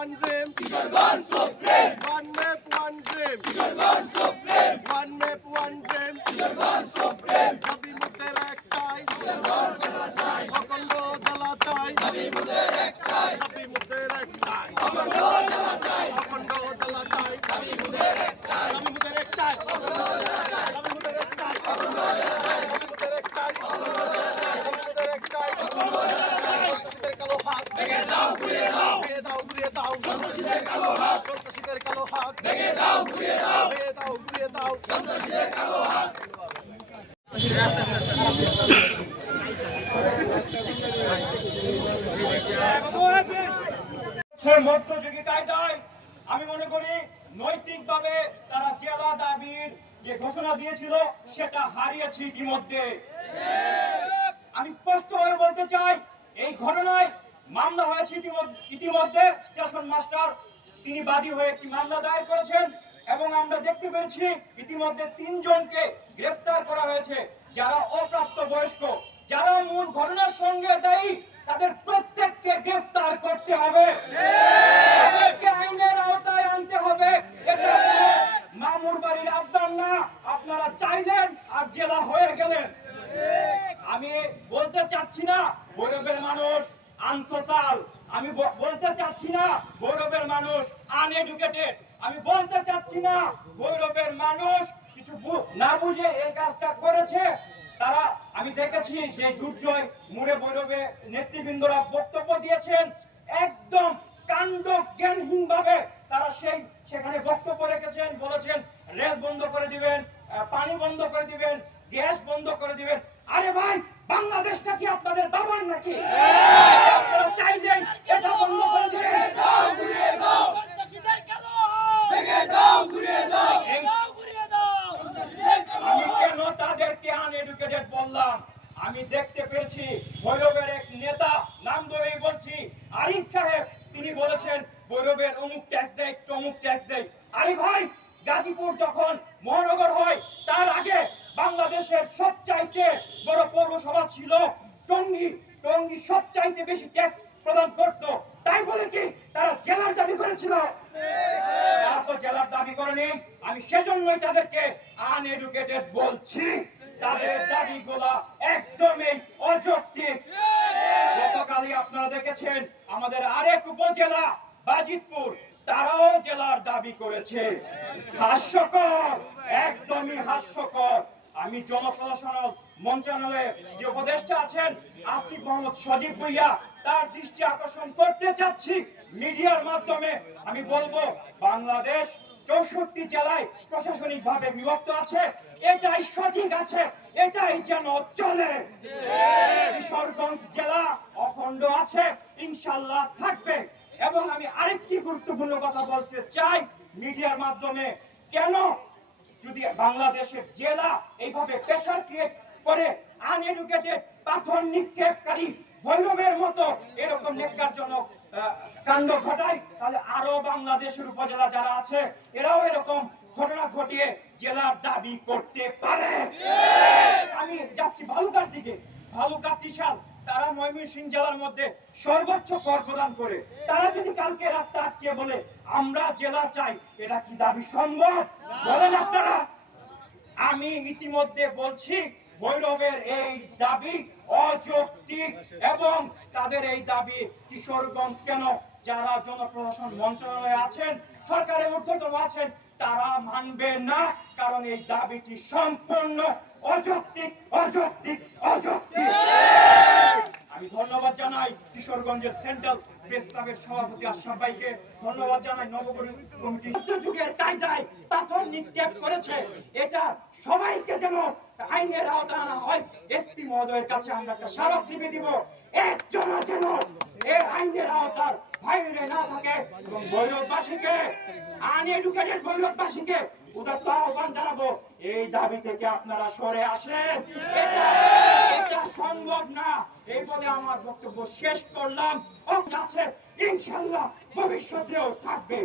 one dream. Kishoreganj supreme One map, one dream. Kishoreganj supreme One map, one dream. Kishoreganj supreme দাবি মুক্তের একটাই কিশোরগঞ্জ জেলা চাই অখণ্ড জেলা চাই দাবি মুদের একটাই দাবি মুক্তের একটাই অখণ্ড জেলা চাই অখণ্ড জেলা চাই দাবি মুদের একটাই দাবি মুক্তের একটাই দাবি মুক্তের একটাই দাবি মুক্তের একটাই দাবি মুক্তের একটাই সন্ত্রাসীদের কালো হাত ভেঙে দাও ঘুরিয়ে দাও ভেঙে দাও ঘুরিয়ে দাও সন্ত্রাসীদের কালো হাত সন্ত্রাসীদের কালো হাত দাও ঘুরিয়ে দাও ঘুরিয়ে দাও। সন্ত্রাসীদের কালো হাত। আমি মনে করি নৈতিকভাবে তারা জেলা দাবির যে ঘোষণা দিয়েছিল, সেটা হারিয়েছে ইতিমধ্যে। আমি স্পষ্ট হয়ে বলতে চাই, এই ঘটনায় মামলা হয়েছে ইতিমধ্যে স্টেশন মাস্টার তিনি বাদী হয়ে একটি মামলা দায়ের করেছেন এবং আমরা দেখতে পেরেছি ইতিমধ্যে তিনজনকে গ্রেফতার করা হয়েছে, যারা অপ্রাপ্ত বয়স্ক। যারা মূল ঘটনার সঙ্গে দায়ী, তাদের প্রত্যেককে গ্রেফতার করতে হবে। আইনের আওতায় আনতে হবে। মামুর বাড়ির আবদার না, আপনারা চাইলেন আর জেলা হয়ে গেলেন। আমি বলতে চাচ্ছি না, গৌরবের মানুষ আনসোসাল আমি বলতে চাচ্ছি না, গৌরবের মানুষ আনএডুকেটেড আমি বলতে চাচ্ছি না, গৌরবের মানুষ কিছু না বুঝে এই কাজটা করেছে। তারা, আমি দেখেছি যে দুর্জয় মুড়ে বৈরবে নেতৃবৃন্দরা বক্তব্য দিয়েছেন। একদম কাণ্ড জ্ঞানহীন ভাবে তারা সেই, সেখানে বক্তব্য রেখেছেন, বলেছেন, রেল বন্ধ করে দিবেন পানি বন্ধ করে দিবেন, গ্যাস বন্ধ করে দিবেন। আরে ভাই, বাংলাদেশটা কি আপনাদের বাবার নাকি আপনারা চাইলেন এটা বন্ধ করে দিবেন দাও ঘুরিয়ে দাও সন্ত্রাসীদের কালো ভেঙে দাও ঘুরিয়ে দাও এই দাও ঘুরিয়ে দাও আমি কেন তাদেরকে বললাম, আমি দেখতে পেরেছি ভৈরবের এক নেতা, নাম ধরেই বলছি, আরিফ সাহেব। তিনি বলেছেন, ভৈরবের অমুক ট্যাক্স দেয় তমুক ট্যাক্স দেয়। আরে ভাই, গাজীপুর যখন মহানগর হয়, তার আগে বাংলাদেশের সবচাইতে বড় পৌরসভা ছিল টঙ্গী। টঙ্গী সবচাইতে বেশি ট্যাক্স প্রদান করত। তাই বলে কি, তারা জেলার দাবি করেছিল? তারা তো জেলার দাবি করেনি। আমি সেজন্যই তাদেরকে আনএডুকেটেড বলছি। তাদের দাবিগুলা একদমই অযৌক্তিক। গতকালই আপনারা দেখেছেন, আমাদের আরেক উপজেলা, বাজিতপুর, তারাও জেলার দাবি করেছে। হাস্যকর, একদমই হাস্যকর। আমি জনপ্রশাসন মন্ত্রণালয়ে যে উপদেষ্টা আছেন আসিফ মোহাম্মদ সজীব ভুইয়া, তার দৃষ্টি আকর্ষণ করতে চাচ্ছি। মিডিয়ার মাধ্যমে আমি বলব, বাংলাদেশ চৌষট্টি জেলায় প্রশাসনিক ভাবে বিভক্ত আছে। এটাই সঠিক আছে, এটাই যেন চলে। কিশোরগঞ্জ জেলা অখণ্ড আছে ইনশাল্লাহ থাকবে। এবং আমি আরেকটি গুরুত্বপূর্ণ কথা বলতে চাই, মিডিয়ার মাধ্যমে কেন যদি বাংলাদেশের জেলা এইভাবে প্রেশার ক্রিয়েট করে আনএডুকেটেড পাথর নিক্ষেপকারী ভৈরবের মতো এরকম নেককারজনক আহ, কাণ্ড ঘটায় তাহলে আরও বাংলাদেশের উপজেলা যারা আছে এরাও এরকম ঘটনা ঘটিয়ে জেলার দাবি করতে পারে। আমি যাচ্ছি ভালুকার দিকে। ভালুকা ত্রিশাল তারা ময়মনসিংহ জেলার মধ্যে সর্বোচ্চ কর প্রদান করে। তারা যদি কালকে রাস্তা আটকে বলে, আমরা জেলা চাই, এটা কি দাবি সম্ভব? বলেন আপনারা। আমি ইতিমধ্যে বলছি, ভৈরবের এই দাবি অযৌক্তিক এবং তাদের এই দাবি কিশোরগঞ্জ কেন? যারা জনপ্রশাসন মন্ত্রণালয়ে আছেন, সরকারের ঊর্ধ্বতন আছেন, তারা মানবে না, কারণ এই দাবিটি সম্পূর্ণ অযৌক্তিক অযৌক্তিক অযৌক্তিক। আমি ধন্যবাদ জানাই কিশোরগঞ্জের সেন্ট্রাল প্রেস ক্লাবের সভাপতি আশরাফ ভাইকে। ধন্যবাদ জানাই নবগঠিত কমিটি যুগের কায়দায় পাথর নিক্ষেপ করেছে। এটা সবাইকে যেন আইনের আওতায় আনা হয়, এসপি মহোদয়ের কাছে আমরা একটা স্মারকলিপি দিব একজন যেন এই আইনের আওতার বাইরে না থাকে এবং ভৈরববাসীকে আনএডুকেটেড ভৈরববাসীকে উদাত্ত আহ্বান জানাব। এই দাবি থেকে আপনারা সরে আসেন এটা এটা সম্ভব না এই বলে আমার বক্তব্য শেষ করলাম। ও আছে ইনশাল্লাহ ভবিষ্যতেও থাকবে।